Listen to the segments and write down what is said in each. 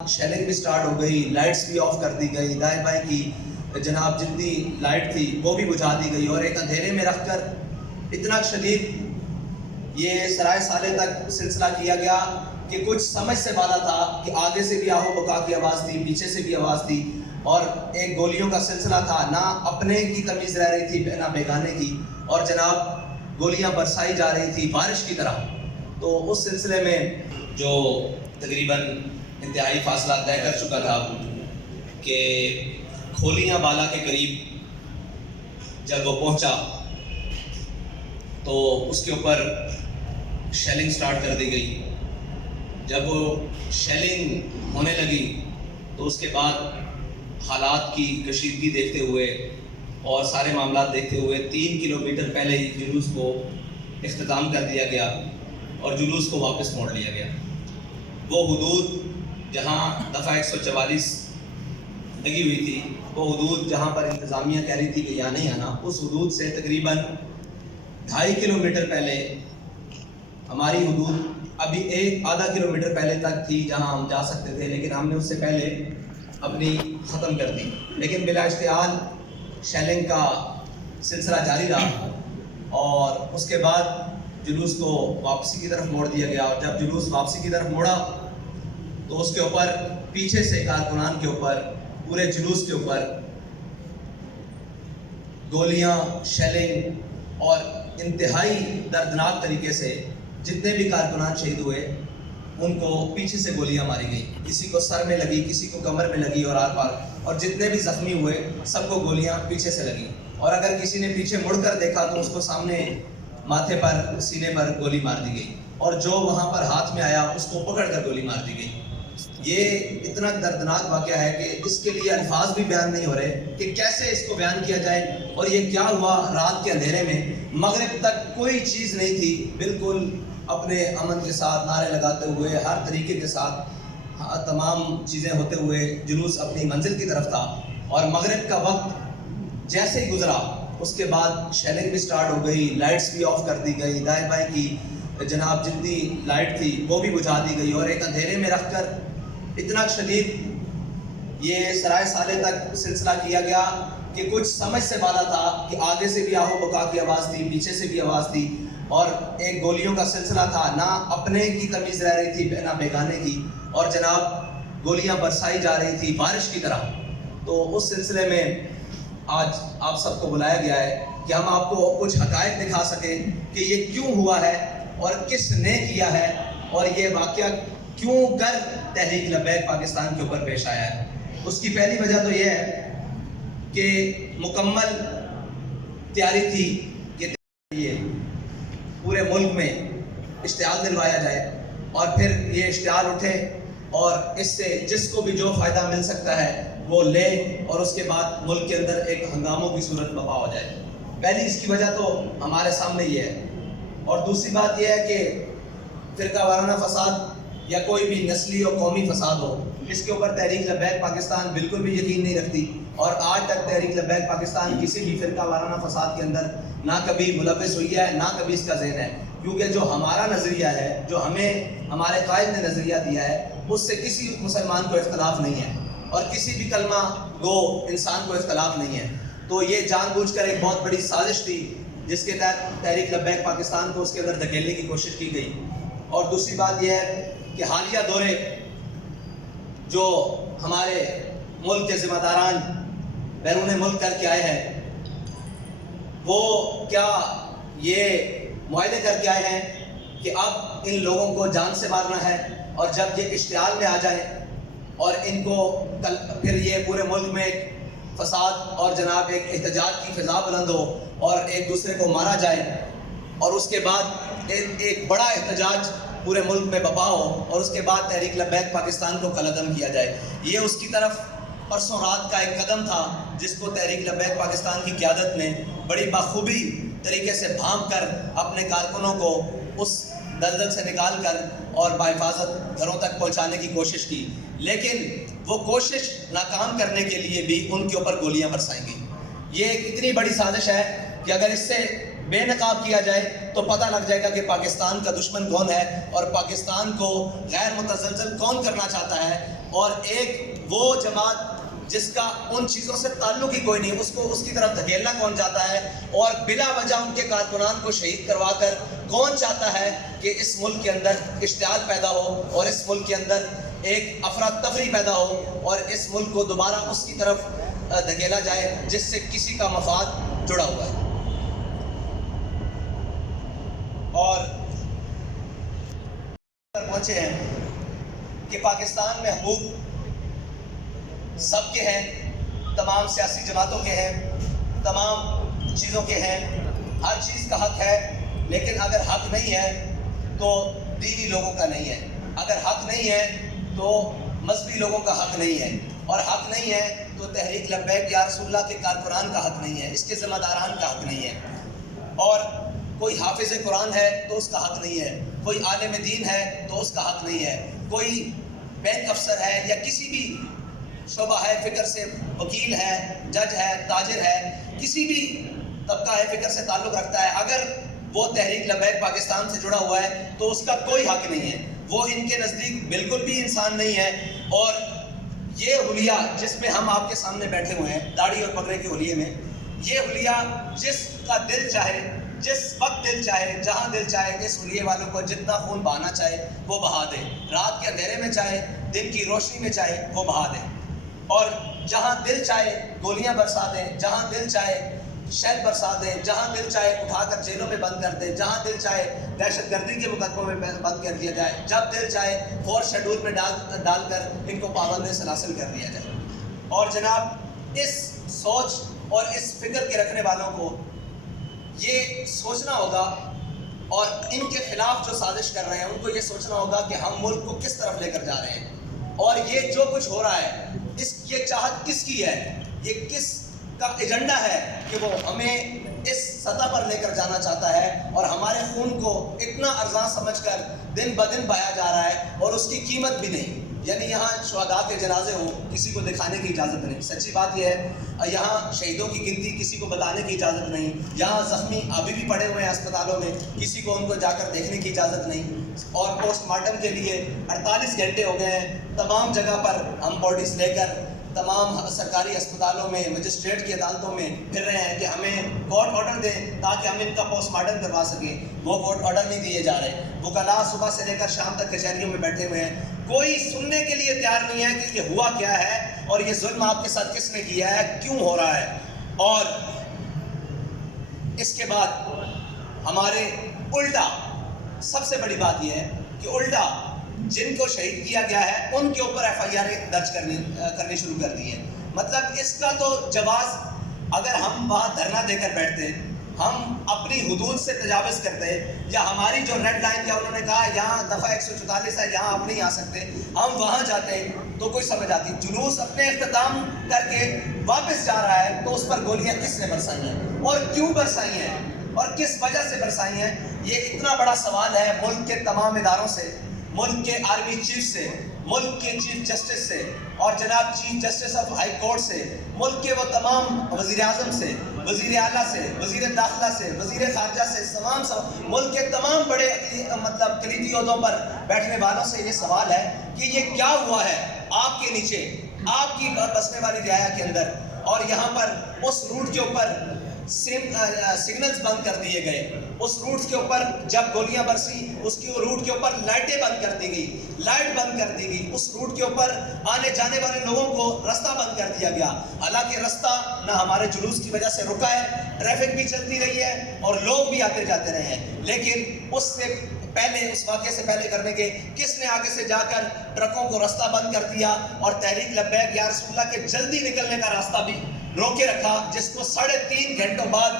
Shelling بھی start ہو گئی، lights بھی آف کر دی گئی، دائیں بائیں کی جناب جتنی لائٹ تھی وہ بھی بجھا دی گئی، اور ایک اندھیرے میں رکھ کر اتنا شدید یہ سرائے سالے تک سلسلہ کیا گیا کہ کچھ سمجھ سے بالا تھا کہ آگے سے بھی آہو بکا کی آواز تھی، پیچھے سے بھی آواز تھی، اور ایک گولیوں کا سلسلہ تھا، نہ اپنے کی تمیز رہ رہی تھی نہ بیگانے کی، اور جناب گولیاں برسائی جا رہی تھی بارش کی طرح۔ تو اس سلسلے میں جو تقریباً انتہائی فاصلہ طے کر چکا تھا کہ کھولیاں بالا کے قریب جب وہ پہنچا تو اس کے اوپر شیلنگ سٹارٹ کر دی گئی۔ جب وہ شیلنگ ہونے لگی تو اس کے بعد حالات کی کشیدگی دیکھتے ہوئے اور سارے معاملات دیکھتے ہوئے 3 کلومیٹر پہلے ہی جلوس کو اختتام کر دیا گیا اور جلوس کو واپس موڑ لیا گیا۔ وہ حدود جہاں دفعہ 144 لگی ہوئی تھی، وہ حدود جہاں پر انتظامیہ کہہ رہی تھی کہ یہاں نہیں آنا، اس حدود سے تقریباً 2.5 کلومیٹر پہلے ہماری حدود ابھی آدھا کلومیٹر پہلے تک تھی جہاں ہم جا سکتے تھے، لیکن ہم نے اس سے پہلے اپنی ختم کر دی۔ لیکن بلا اشتعال شیلنگ کا سلسلہ جاری رہا اور اس کے بعد جلوس کو واپسی کی طرف موڑ دیا گیا، اور جب جلوس واپسی کی طرف موڑا تو اس کے اوپر پیچھے سے کارکنان کے اوپر، پورے جلوس کے اوپر گولیاں، شیلنگ اور انتہائی دردناک طریقے سے جتنے بھی کارکنان شہید ہوئے ان کو پیچھے سے گولیاں ماری گئی، کسی کو سر میں لگی، کسی کو کمر میں لگی اور آر پار، اور جتنے بھی زخمی ہوئے سب کو گولیاں پیچھے سے لگی، اور اگر کسی نے پیچھے مڑ کر دیکھا تو اس کو سامنے ماتھے پر، سینے پر گولی مار دی گئی، اور جو وہاں پر ہاتھ میں آیا اس کو پکڑ کر گولی مار دی گئی۔ یہ اتنا دردناک واقعہ ہے کہ اس کے لیے الفاظ بھی بیان نہیں ہو رہے کہ کیسے اس کو بیان کیا جائے، اور یہ کیا ہوا رات کے اندھیرے میں، مغرب تک کوئی چیز نہیں تھی، بالکل اپنے امن کے ساتھ نعرے لگاتے ہوئے ہر طریقے کے ساتھ تمام چیزیں ہوتے ہوئے جلوس اپنی منزل کی طرف تھا، اور مغرب کا وقت جیسے ہی گزرا اس کے بعد شیلنگ بھی سٹارٹ ہو گئی، لائٹس بھی آف کر دی گئی، دائیں بائیں کی جناب جتنی لائٹ تھی وہ بھی بجھا دی گئی، اور ایک اندھیرے میں رکھ کر اتنا شدید یہ سرائے سالے تک سلسلہ کیا گیا کہ کچھ سمجھ سے بالا تھا کہ آگے سے بھی آہو بکا کی آواز تھی، پیچھے سے بھی آواز تھی، اور ایک گولیوں کا سلسلہ تھا، نہ اپنے کی تمیز رہ رہی تھی نہ بیگانے کی، اور جناب گولیاں برسائی جا رہی تھی بارش کی طرح۔ تو اس سلسلے میں آج آپ سب کو بلایا گیا ہے کہ ہم آپ کو کچھ حقائق دکھا سکیں کہ یہ کیوں ہوا ہے اور کس نے کیا ہے، اور یہ واقعہ کیوں کر تحریک لبیک پاکستان کے اوپر پیش آیا ہے۔ اس کی پہلی وجہ تو یہ ہے کہ مکمل تیاری تھی کہ پورے ملک میں اشتعال دلوایا جائے، اور پھر یہ اشتعال اٹھے اور اس سے جس کو بھی جو فائدہ مل سکتا ہے وہ لے، اور اس کے بعد ملک کے اندر ایک ہنگاموں کی صورت برپا ہو جائے۔ پہلی اس کی وجہ تو ہمارے سامنے یہ ہے، اور دوسری بات یہ ہے کہ فرقہ وارانہ فساد یا کوئی بھی نسلی اور قومی فساد ہو، اس کے اوپر تحریک لبیک پاکستان بالکل بھی یقین نہیں رکھتی، اور آج تک تحریک لبیک پاکستان کسی بھی فرقہ وارانہ فساد کے اندر نہ کبھی ملوث ہوئی ہے، نہ کبھی اس کا ذہن ہے، کیونکہ جو ہمارا نظریہ ہے، جو ہمیں ہمارے قائد نے نظریہ دیا ہے، اس سے کسی مسلمان کو اختلاف نہیں ہے، اور کسی بھی کلمہ گو انسان کو اختلاف نہیں ہے۔ تو یہ جان بوجھ کر ایک بہت بڑی سازش تھی جس کے تحت تحریک لبیک پاکستان کو اس کے اندر دھکیلنے کی کوشش کی گئی۔ اور دوسری بات یہ ہے کہ حالیہ دورے جو ہمارے ملک کے ذمہ داران بیرون ملک کر کے آئے ہیں، وہ کیا یہ معاہدے کر کے آئے ہیں کہ اب ان لوگوں کو جان سے مارنا ہے، اور جب یہ اشتعال میں آ جائیں اور ان کو پھر یہ پورے ملک میں ایک فساد اور جناب ایک احتجاج کی فضا بلند ہو اور ایک دوسرے کو مارا جائے، اور اس کے بعد ایک بڑا احتجاج پورے ملک میں بپا ہو، اور اس کے بعد تحریک لبیک پاکستان کو کالعدم کیا جائے۔ یہ اس کی طرف پرسوں رات کا ایک قدم تھا جس کو تحریک لبیک پاکستان کی قیادت نے بڑی بخوبی طریقے سے بھانپ کر اپنے کارکنوں کو اس دلدل سے نکال کر اور بحفاظت گھروں تک پہنچانے کی کوشش کی، لیکن وہ کوشش ناکام کرنے کے لیے بھی ان کے اوپر گولیاں برسائی گئی۔ یہ ایک اتنی بڑی سازش ہے کہ اگر اس سے بے نقاب کیا جائے تو پتہ لگ جائے گا کہ پاکستان کا دشمن کون ہے اور پاکستان کو غیر متزلزل کون کرنا چاہتا ہے. اور ایک وہ جماعت جس کا ان چیزوں سے تعلق ہی کوئی نہیں، اس کو اس کی طرف دھکیلنا کون چاہتا ہے، اور بلا وجہ ان کے کارکنان کو شہید کروا کر کون چاہتا ہے کہ اس ملک کے اندر اشتعال پیدا ہو اور اس ملک کے اندر ایک افراتفری پیدا ہو اور اس ملک کو دوبارہ اس کی طرف دھکیلا جائے جس سے کسی کا مفاد جڑا ہوا ہے. اور پہنچے ہیں کہ پاکستان میں حقوق سب کے ہیں، تمام سیاسی جماعتوں کے ہیں، تمام چیزوں کے ہیں، ہر چیز کا حق ہے. لیکن اگر حق نہیں ہے تو دینی لوگوں کا نہیں ہے، اگر حق نہیں ہے تو مذہبی لوگوں کا حق نہیں ہے، اور حق نہیں ہے تو تحریک لبیک یا رسول اللہ کے کارکنان کا حق نہیں ہے، اس کے ذمہ داران کا حق نہیں ہے. اور کوئی حافظ قرآن ہے تو اس کا حق نہیں ہے، کوئی عالم دین ہے تو اس کا حق نہیں ہے، کوئی بینک افسر ہے یا کسی بھی شعبہ ہے فکر سے وکیل ہے، جج ہے، تاجر ہے، کسی بھی طبقہ ہے فکر سے تعلق رکھتا ہے، اگر وہ تحریک لبیک پاکستان سے جڑا ہوا ہے تو اس کا کوئی حق نہیں ہے، وہ ان کے نزدیک بالکل بھی انسان نہیں ہے. اور یہ حلیہ جس میں ہم آپ کے سامنے بیٹھے ہوئے ہیں، داڑھی اور پگڑے کے حلیے میں، یہ حلیہ جس کا دل چاہے، جس وقت دل چاہے، جہاں دل چاہے، اس حلیے والوں کو جتنا خون بہانا چاہے وہ بہا دے، رات کے اندھیرے میں چاہے، دن کی روشنی میں چاہے وہ بہا دے. اور جہاں دل چاہے گولیاں برسا دیں، جہاں دل چاہے شیل برسا دیں، جہاں دل چاہے اٹھا کر جیلوں میں بند کر دیں، جہاں دل چاہے دہشت گردی کے مقدموں میں بند کر دیا جائے، جب دل چاہے فورس شیڈول میں ڈال کر ان کو پابند سلاسل کر دیا جائے. اور جناب اس سوچ اور اس فکر کے رکھنے والوں کو یہ سوچنا ہوگا، اور ان کے خلاف جو سازش کر رہے ہیں ان کو یہ سوچنا ہوگا کہ ہم ملک کو کس طرف لے کر جا رہے ہیں، اور یہ جو کچھ ہو رہا ہے یہ چاہت کس کی ہے، یہ کس کا ایجنڈا ہے کہ وہ ہمیں اس سطح پر لے کر جانا چاہتا ہے، اور ہمارے خون کو اتنا ارزاں سمجھ کر دن بدن بہایا جا رہا ہے اور اس کی قیمت بھی نہیں. یعنی یہاں شہداء کے جنازے ہوں کسی کو دکھانے کی اجازت نہیں، سچی بات یہ ہے، یہاں شہیدوں کی گنتی کسی کو بتانے کی اجازت نہیں، یہاں زخمی ابھی بھی پڑے ہوئے ہیں اسپتالوں میں، کسی کو ان کو جا کر دیکھنے کی اجازت نہیں. اور پوسٹ مارٹم کے لیے 48 گھنٹے ہو گئے ہیں، تمام جگہ پر ہم باڈیز لے کر تمام سرکاری اسپتالوں میں، مجسٹریٹ کی عدالتوں میں پھر رہے ہیں کہ ہمیں کورٹ آرڈر دیں تاکہ ہم ان کا پوسٹ مارٹم کروا سکیں. وہ کورٹ آرڈر نہیں دیے جا رہے. وکلاء صبح سے لے کر شام تک کچہریوں میں بیٹھے ہوئے ہیں، کوئی سننے کے لیے تیار نہیں ہے کہ یہ ہوا کیا ہے اور یہ ظلم آپ کے ساتھ کس نے کیا ہے، کیوں ہو رہا ہے. اور اس کے بعد ہمارے الٹا سب سے بڑی بات یہ ہے کہ الٹا جن کو شہید کیا گیا ہے ان کے اوپر FIR درج کرنی شروع کر دی ہے. مطلب اس کا تو جواز، اگر ہم وہاں دھرنا دے کر بیٹھتے، ہم اپنی حدود سے تجاوز کرتے، یا ہماری جو ریڈ لائن کیا انہوں نے کہا یہاں دفعہ 144 ہے یہاں آپ نہیں آ سکتے، ہم وہاں جاتے تو کوئی سمجھ آتی. جلوس اپنے اختتام کر کے واپس جا رہا ہے تو اس پر گولیاں کس نے برسائی ہیں اور کیوں برسائی ہیں اور کس وجہ سے برسائی ہیں، یہ اتنا بڑا سوال ہے ملک کے تمام اداروں سے، ملک کے آرمی چیف سے، ملک کے چیف جسٹس سے، اور جناب chief justice of high court سے، ملک کے وہ تمام وزیر اعظم سے، وزیر اعلیٰ سے، وزیر داخلہ سے، وزیر خارجہ سے، ملک کے تمام بڑے مطلب کلیدی عہدوں پر بیٹھنے والوں سے یہ سوال ہے کہ یہ کیا ہوا ہے آپ کے نیچے، آپ کی بسنے والی رعایا کے اندر. اور یہاں پر اس روٹ کے اوپر سگنلز بند کر دیے گئے، اس روٹ کے اوپر جب گولیاں برسی اس کی روٹ کے اوپر لائٹیں بند کر دی گئی، لائٹ بند کر دی گئی، اس روٹ کے اوپر آنے جانے والے لوگوں کو رستہ بند کر دیا گیا. حالانکہ رستہ نہ ہمارے جلوس کی وجہ سے رکا ہے، ٹریفک بھی چلتی رہی ہے اور لوگ بھی آتے جاتے رہے ہیں، لیکن اس سے پہلے، اس واقعے سے پہلے کرنے کے کس نے آگے سے جا کر ٹرکوں کو رستہ بند کر دیا اور تحریک لبیک یا رسول اللہ کے جلدی نکلنے کا راستہ بھی روکے رکھا، جس کو 3.5 گھنٹوں بعد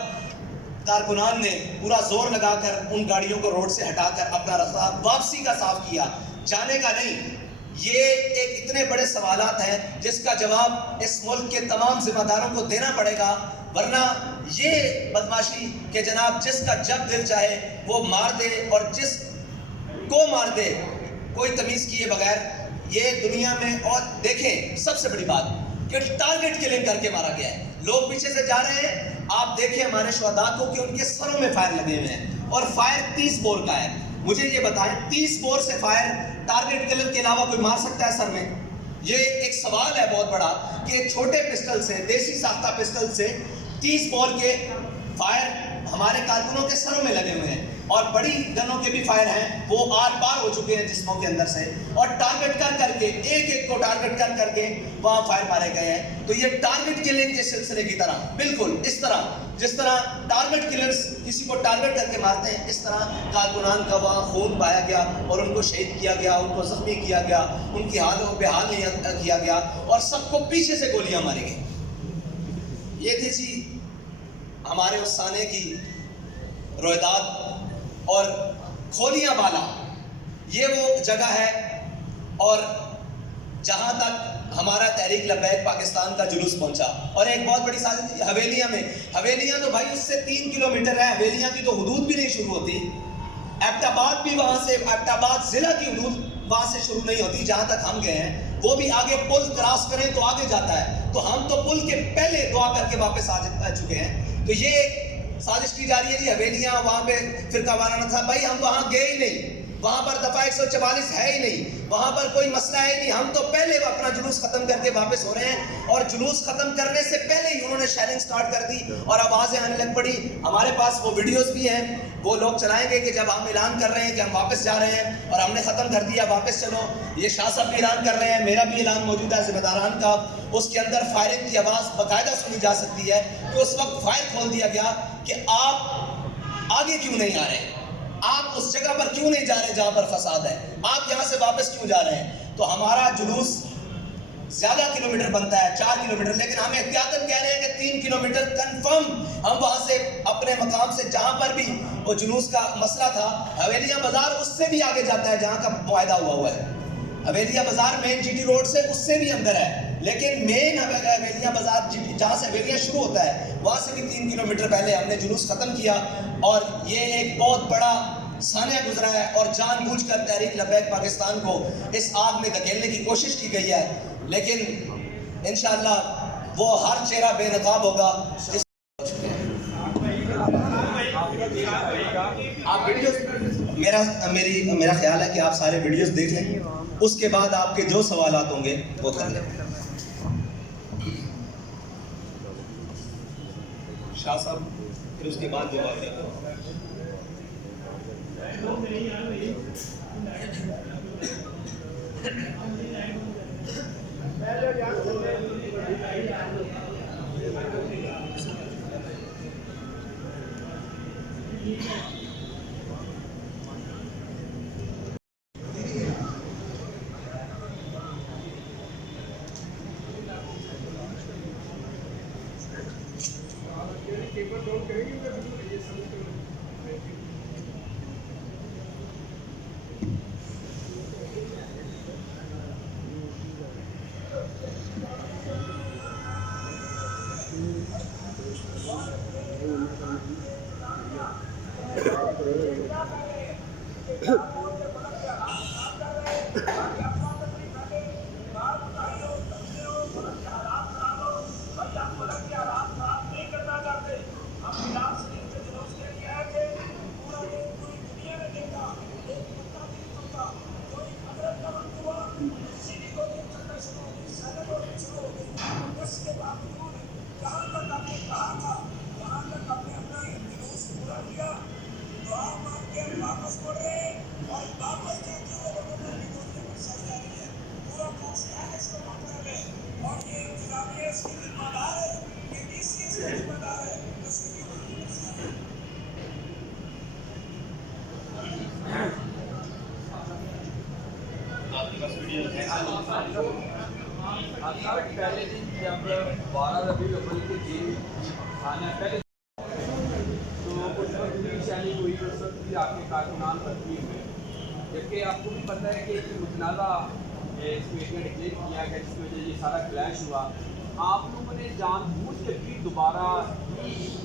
کارکنان نے پورا زور لگا کر ان گاڑیوں کو روڈ سے ہٹا کر اپنا راستہ واپسی کا صاف کیا، جانے کا نہیں. یہ ایک اتنے بڑے سوالات ہیں جس کا جواب اس ملک کے تمام ذمہ داروں کو دینا پڑے گا، ورنہ یہ بدماشی کہ جناب جس کا جب دل چاہے وہ مار دے اور جس کو مار دے کوئی تمیز کیے بغیر، یہ دنیا میں. اور دیکھیں سب سے بڑی بات کہ ٹارگٹ کلنگ کر کے مارا گیا ہے، لوگ پیچھے سے جا رہے ہیں، آپ دیکھیں ہمارے شہداء کو کہ ان کے سروں میں فائر لگے ہوئے ہیں، اور فائر 30 بور کا ہے. مجھے یہ بتائیں 30 بور سے فائر ٹارگٹ کلر کے علاوہ کوئی مار سکتا ہے سر میں؟ یہ ایک سوال ہے بہت بڑا کہ چھوٹے پسٹل سے، دیسی ساختہ پسٹل سے 30 بور کے فائر ہمارے کارکنوں کے سروں میں لگے ہوئے ہیں، اور بڑی گنوں کے بھی فائر ہیں وہ آر پار ہو چکے ہیں جسموں کے اندر سے، اور ٹارگٹ کر کے ایک ایک کو ٹارگٹ کر کے وہاں فائر مارے گئے ہیں. تو یہ ٹارگٹ کلنگ کے سلسلے کی طرح، بالکل اس طرح جس طرح ٹارگٹ کلرز کسی کو ٹارگٹ کر کے مارتے ہیں، اس طرح کارکنان کا وہاں خون پایا گیا اور ان کو شہید کیا گیا، ان کو زخمی کیا گیا، ان کی حال و بحال نہیں کیا گیا، اور سب کو پیچھے سے گولیاں ماری گئی. یہ تھی جی ہمارے اس سانے کی رویداد. اور کھولیاں بالا یہ وہ جگہ ہے، اور جہاں تک ہمارا تحریک لبیک پاکستان کا جلوس پہنچا. اور ایک بہت بڑی سازش حویلیاں میں، حویلیاں تو بھائی اس سے 3 کلومیٹر ہے، حویلیاں کی تو حدود بھی نہیں شروع ہوتی. ایبٹ آباد بھی وہاں سے، ایبٹ آباد ضلع کی حدود وہاں سے شروع نہیں ہوتی جہاں تک ہم گئے ہیں. وہ بھی آگے پل کراس کریں تو آگے جاتا ہے، تو ہم تو پل کے پہلے دعا کر کے واپس آ چکے ہیں. تو یہ ایک سازش کی جا رہی ہے جی حویلیاں وہاں پہ فرقہ وارانہ تھا. بھائی ہم وہاں گئے ہی نہیں، وہاں پر دفعہ 144 ہے ہی نہیں، وہاں پر کوئی مسئلہ ہے ہی نہیں. ہم تو پہلے اپنا جلوس ختم کر کے واپس ہو رہے ہیں، اور جلوس ختم کرنے سے پہلے ہی انہوں نے شیلنگ سٹارٹ کر دی اور آوازیں آنے لگ پڑی. ہمارے پاس وہ ویڈیوز بھی ہیں، وہ لوگ چلائیں گے کہ جب ہم اعلان کر رہے ہیں کہ ہم واپس جا رہے ہیں اور ہم نے ختم کر دیا واپس چلو. یہ شاہ صاحب بھی اعلان کر رہے ہیں، میرا بھی اعلان موجود ہے ذمہ داران کا. اس کے اندر فائرنگ کی آواز باقاعدہ سنی جا سکتی ہے کہ اس وقت فائر کھول دیا گیا کہ آپ آگے کیوں نہیں آ رہے، آپ اس جگہ پر کیوں نہیں جا رہے جہاں پر فساد ہے، آپ یہاں سے واپس کیوں جا رہے ہیں. تو ہمارا جلوس زیادہ کلومیٹر بنتا ہے، 4 کلومیٹر، لیکن ہم احتیاطاً کہہ رہے ہیں کہ 3 کلومیٹر کنفرم ہم وہاں سے اپنے مقام سے جہاں پر بھی وہ جلوس کا مسئلہ تھا. حویلیاں بازار اس سے بھی آگے جاتا ہے جہاں کا معاہدہ ہوا ہے. حویلیاں بازار مین جی ٹی روڈ سے اس سے بھی اندر ہے، لیکن مین حویلیاں بازار جہاں سے حویلیاں شروع ہوتا ہے وہاں سے بھی 3 کلومیٹر پہلے ہم نے جلوس ختم کیا. اور یہ ایک بہت بڑا سانحہ گزرا ہے، اور جان بوجھ کر تحریک لبیک پاکستان کو اس آگ میں دھکیلنے کی کوشش کی گئی ہے. لیکن انشاءاللہ وہ ہر چہرہ بے نقاب ہوگا. آپ ویڈیوز میرا خیال ہے کہ آپ سارے ویڈیوز دیکھ لیں، اس کے بعد آپ کے جو سوالات ہوں گے وہ کر لیں. شاہ صاحب پھر اس کے بعد جو بات ہے پہلے دن جب 12 ربیع الاول کے دن آنا پہلے تو اس وقت بھی شانی ہوئی، اس وقت بھی آپ کے کارکنان ترتیب ہوئے، جبکہ آپ کو بھی پتہ ہے کہ ایک متنازع اسٹیٹمنٹ ڈکلیئر کیا گیا جس کی وجہ سے یہ سارا کلیش ہوا. آپ لوگوں نے جان بوجھ کے بھی دوبارہ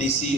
DC,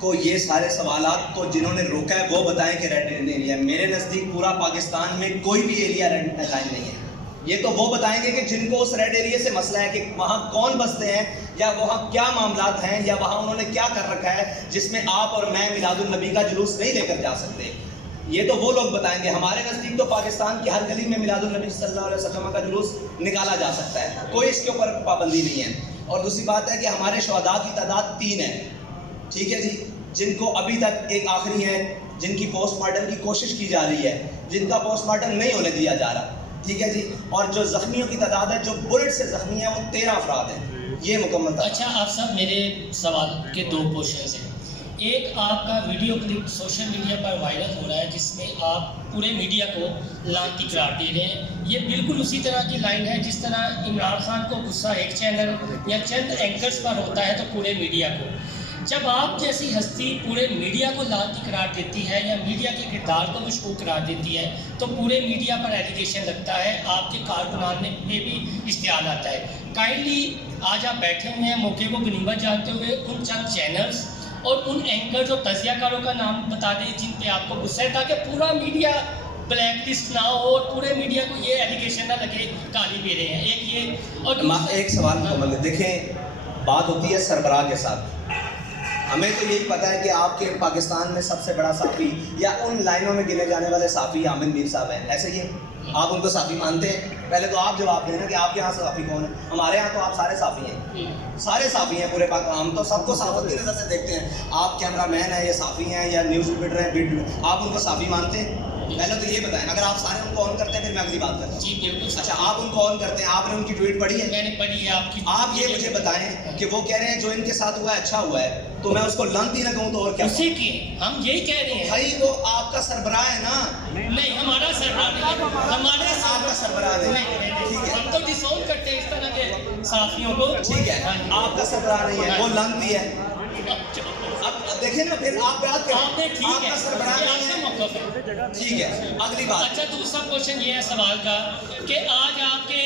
کو یہ سارے سوالات تو جنہوں نے روکا ہے وہ بتائیں کہ ریڈ ایریا. میرے نزدیک پورا پاکستان میں کوئی بھی ایریا ریڈ لائن نہیں ہے. یہ تو وہ بتائیں گے کہ جن کو اس ریڈ ایریا سے مسئلہ ہے کہ وہاں کون بستے ہیں یا وہاں کیا معاملات ہیں یا وہاں انہوں نے کیا کر رکھا ہے جس میں آپ اور میں میلاد النبی کا جلوس نہیں لے کر جا سکتے. یہ تو وہ لوگ بتائیں گے. ہمارے نزدیک تو پاکستان کی ہر گلی میں میلاد النبی صلی اللہ علیہ وسلم کا جلوس نکالا جا سکتا ہے, کوئی اس کے اوپر پابندی نہیں ہے. اور دوسری بات ہے کہ ہمارے شہداء کی تعداد 3 ہے, ٹھیک ہے جی, جن کو ابھی تک ایک آخری ہے جن کی پوسٹ مارٹم کی کوشش کی جا رہی ہے, جن کا پوسٹ مارٹم نہیں ہونے دیا جا رہا, ٹھیک ہے جی. اور جو زخمیوں کی تعداد ہے, جو بلٹ سے زخمی ہیں, وہ 13 افراد ہیں. یہ مکمل تھا. اچھا آپ صاحب, میرے سوال کے 2 پورشنز ہیں. ایک آپ کا ویڈیو کلپ سوشل میڈیا پر وائرل ہو رہا ہے جس میں آپ پورے میڈیا کو لانتی قرار دے رہے ہیں. یہ بالکل اسی طرح کی لائن ہے جس طرح عمران خان کو غصہ ایک چینل یا چند اینکرز پر ہوتا ہے تو پورے میڈیا کو. جب آپ جیسی ہستی پورے میڈیا کو لانتی قرار دیتی ہے یا میڈیا کے کردار کو مشکوک قرار دیتی ہے تو پورے میڈیا پر ایلیگیشن لگتا ہے, آپ کے کارکنان میں بھی اشتعال آتا ہے. کائنڈلی آج آپ بیٹھے ہوئے ہیں موقع کو غنیمت جانتے ہوئے ان چند چینلز اور ان اینکرز اور تجزیہ کاروں کا نام بتا دیں جن پہ آپ کو غصہ ہے, تاکہ پورا میڈیا بلیک لسٹ نہ ہو اور پورے میڈیا کو یہ ایلیگیشن نہ لگے کالی میرے ہیں. ایک یہ اور ایک سوال مکمل. دیکھیں, بات ہوتی ہے سربراہ کے ساتھ. ہمیں تو یہی پتہ ہے کہ آپ کے پاکستان میں سب سے بڑا صحافی یا ان لائنوں میں گنے جانے والے صحافی عامر میر صاحب ہیں, ایسے ہی آپ ان کو صحافی مانتے ہیں؟ پہلے تو آپ جواب دیں نا کہ آپ کے یہاں صحافی کون ہے. ہمارے یہاں تو آپ سارے صحافی ہیں, سارے صحافی ہیں پورے پاکستان. ہم تو سب کو صحافت کی نظر سے دیکھتے ہیں. آپ کیمرہ مین ہیں یا صحافی ہیں یا نیوز رپورٹر ہیں, آپ ان کو صحافی مانتے ہیں؟ پہلے تو یہ بتائیں. اگر آپ سارے ان کو آن کرتے ہیں پھر میں اگلی بات کرتا ہوں. جی بالکل. اچھا, آپ ان کو آن کرتے ہیں, آپ نے ان کی ٹویٹ پڑھی ہے؟ میں نے پڑھی ہے آپ کی. آپ یہ مجھے بتائیں کہ وہ کہہ رہے ہیں جو ان کے ساتھ ہوا ہے اچھا ہوا ہے, تو میں اس کو لعنتی نہ کہوں تو اور کیا؟ اسے کی ہم یہی کہہ رہے ہیں بھائی وہ آپ کا سربراہ ہے نا. نہیں, ہمارا سربراہ نہیں, ہمارے آپ کا سربراہ ہے, ٹھیک ہے. ہم تو ڈساؤن کرتے ہیں اس طرح کے صحافیوں کو. ٹھیک ہے, آپ کا سربراہ نہیں ہے, وہ لعنتی ہے. اب دیکھیں نا, پھر آپ بات کریں. آپ نے ٹھیک آپ ہے, کا سربراہ یہ نہیں آپ کا ہے, موقف ہے. ٹھیک ہے. اگلی بات. اچھا, دوسرا کوشچن یہ ہے سوال کا کہ آج آپ کے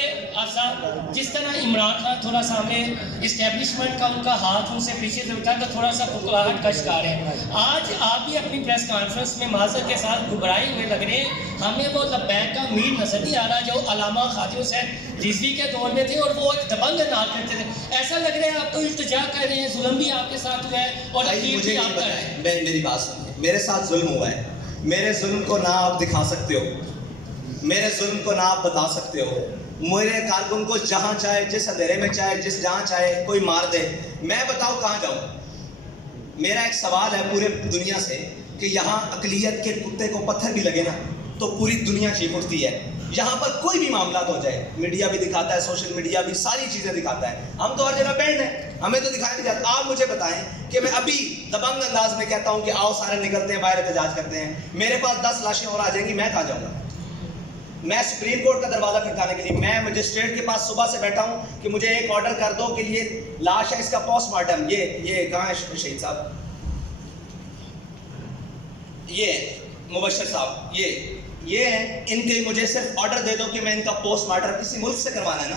جس طرح عمران خان تھوڑا سا ہمیں اسٹیبلشمنٹ کا ان کا ہاتھ ان سے پیچھے سے اٹھا تو تھوڑا سا پکڑاہٹ کا شکار ہے. آج آپ بھی اپنی پریس کانفرنس میں معذرت کے ساتھ گھبرائے ہوئے لگ رہے ہیں. ہمیں وہ لبیک کا میر نظر نہیں آ رہا جو علامہ خواجہ حسین رضوی کے دور میں تھے اور وہ ایک دبنگ انداز کرتے تھے. ایسا لگ رہا ہے آپ تو التجا کر رہے ہیں, ظلم بھی آپ کے ساتھ ہوا ہے اور اپیل بھی آپ کر رہے ہیں. میری بات سنیے, میرے ساتھ ظلم ہوا ہے, میرے ظلم کو نہ آپ دکھا سکتے ہو, میرے ظلم کو نہ آپ بتا سکتے ہو. میرے کارکن کو جہاں چاہے, جس اندھیرے میں چاہے, جہاں چاہے کوئی مار دے, میں بتاؤ کہاں جاؤں. میرا ایک سوال ہے پورے دنیا سے کہ یہاں اقلیت کے کتے کو پتھر بھی لگے نا تو پوری دنیا چیخ اٹھتی ہے. یہاں پر کوئی بھی معاملات ہو جائے, میڈیا بھی دکھاتا ہے, سوشل میڈیا بھی ساری چیزیں دکھاتا ہے. ہم تو ہر جگہ بینڈ ہیں, ہمیں تو دکھایا نہیں جاتا. آپ مجھے بتائیں کہ میں ابھی دبنگ انداز میں کہتا ہوں کہ آؤ سارے نکلتے ہیں باہر احتجاج کرتے ہیں, میرے پاس 10 لاشیں اور آ جائیں گی, میں کہاں جاؤں گا؟ میں سپریم کورٹ کا دروازہ کھٹکانے کے لیے, میں مجسٹریٹ کے پاس صبح سے بیٹھا ہوں کہ مجھے ایک آرڈر کر دو کہ یہ لاش ہے, اس کا پوسٹ مارٹم, یہ کہاں ہے شہید صاحب, یہ مبشر صاحب, یہ ہیں ان کے, مجھے صرف آرڈر دے دو کہ میں ان کا پوسٹ مارٹم کسی ملک سے کروانا ہے نا.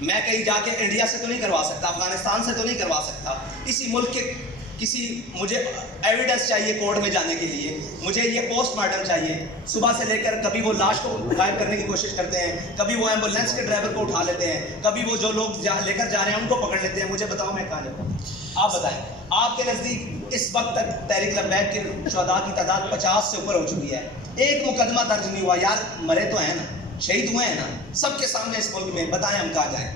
میں کہیں جا کے انڈیا سے تو نہیں کروا سکتا, افغانستان سے تو نہیں کروا سکتا, کسی ملک کے کسی, مجھے ایویڈنس چاہیے کورٹ میں جانے کے لیے, مجھے یہ پوسٹ مارٹم چاہیے. صبح سے لے کر کبھی وہ لاش کو غائب کرنے کی کوشش کرتے ہیں, کبھی وہ ایمبولینس کے ڈرائیور کو اٹھا لیتے ہیں, کبھی وہ جو لوگ لے کر جا رہے ہیں ان کو پکڑ لیتے ہیں. مجھے بتاؤ میں کہاں جاؤں؟ آپ بتائیں. آپ کے نزدیک اس وقت تک تحریک لبیک کے شہداء کی تعداد 50 سے اوپر ہو چکی ہے. ایک مقدمہ درج نہیں ہوا. یار مرے تو ہیں نا, شہید ہوئے ہیں نا, سب کے سامنے اس ملک میں. بتائیں ہم کہاں جائیں؟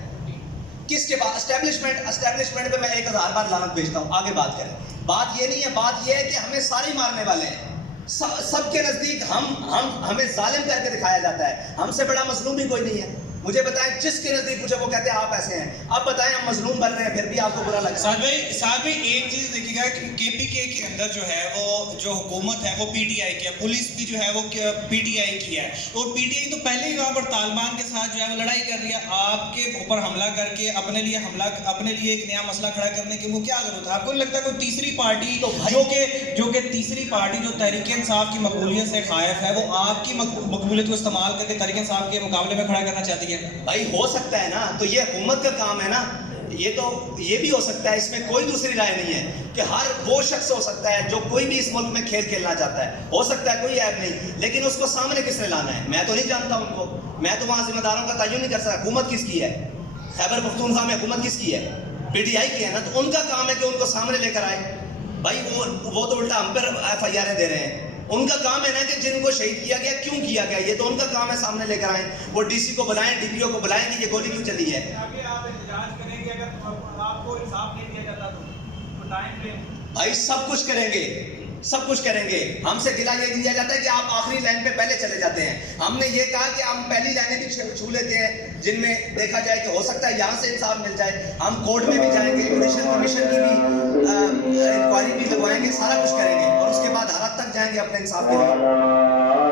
کس کے بعد اسٹیبلشمنٹ پہ میں 1000 بار لعنت بھیجتا ہوں. آگے بات کریں. بات یہ نہیں ہے, بات یہ ہے کہ ہمیں سارے مارنے والے ہیں. سب کے نزدیک ہمیں ظالم کر کے دکھایا جاتا ہے. ہم سے بڑا مظلوم بھی کوئی نہیں ہے. مجھے بتائیں, جس کے نزدیک مجھے وہ کہتے ہیں آپ ایسے ہیں. اب بتائیں, ہم مظلوم بن رہے ہیں پھر بھی آپ کو برا لگا. سعد بھائی ایک چیز دیکھیے گا کہ کے پی کے اندر جو ہے وہ جو حکومت ہے وہ پی ٹی آئی کی ہے, پولیس بھی جو ہے وہ پی ٹی آئی کی ہے, اور پی ٹی آئی تو پہلے ہی وہاں پر طالبان کے ساتھ جو ہے وہ لڑائی کر رہی ہے. آپ کے اوپر حملہ کر کے اپنے لیے ایک نیا مسئلہ کھڑا کرنے کی وہ کیا ضرورت ہے؟ آپ کو نہیں لگتا کوئی تیسری پارٹی جو کہ تیسری پارٹی جو تحریک انصاف کی مقبولیت سے خائف ہے وہ آپ کی مقبولیت کو استعمال کر کے تحریک انصاف کے مقابلے میں کھڑا کرنا چاہتی ہے؟ بھائی ہو سکتا ہے نا, تو یہ حکومت کا کام ہے نا. یہ بھی ہو سکتا ہے، اس میں کوئی دوسری رائے نہیں ہے کہ ہر وہ شخص ہو سکتا ہے جو کوئی بھی اس ملک میں کھیل کھیلنا چاہتا ہے، ہو سکتا ہے، کوئی عیب نہیں، لیکن اس کو سامنے کس نے لانا ہے؟ میں تو نہیں جانتا ان کو، میں تو وہاں ذمہ داروں کا تعین نہیں کر سکتا۔ حکومت کس کی ہے؟ خیبر پختونخوا میں حکومت کس کی ہے؟ پی ٹی آئی کی ہے نا، تو ان کا کام ہے کہ ان کو سامنے لے کر آئے۔ بھائی وہ تو الٹا ہم پر ایف آئی آریں دے رہے ہیں، ان کا کام ہے نا کہ جن کو شہید کیا گیا کیوں کیا گیا، یہ تو ان کا کام ہے، سامنے لے کر آئیں، وہ ڈی سی کو بلائیں، ڈی پی او کو بلائیں کہ یہ گولی کیوں چلی ہے۔ آگے آپ احتجاج کریں گے اگر آپ کو انصاف نہیں دیا جاتا تو ٹائم فریم؟ بھائی سب کچھ کریں گے، سب کچھ کریں گے۔ ہم سے گلا یہ دیا جاتا ہے کہ آپ آخری لائن پہ پہلے چلے جاتے ہیں، ہم نے یہ کہا کہ ہم پہلی لائنیں بھی چھو لیتے ہیں جن میں دیکھا جائے کہ ہو سکتا ہے یہاں سے انصاف مل جائے، ہم کورٹ میں بھی جائیں گے، جوڈیشل کمیشن کی بھی انکوائری بھی لگوائیں گے، سارا کچھ کریں گے اور اس کے بعد ہر حد تک جائیں گے اپنے انصاف کے لیے۔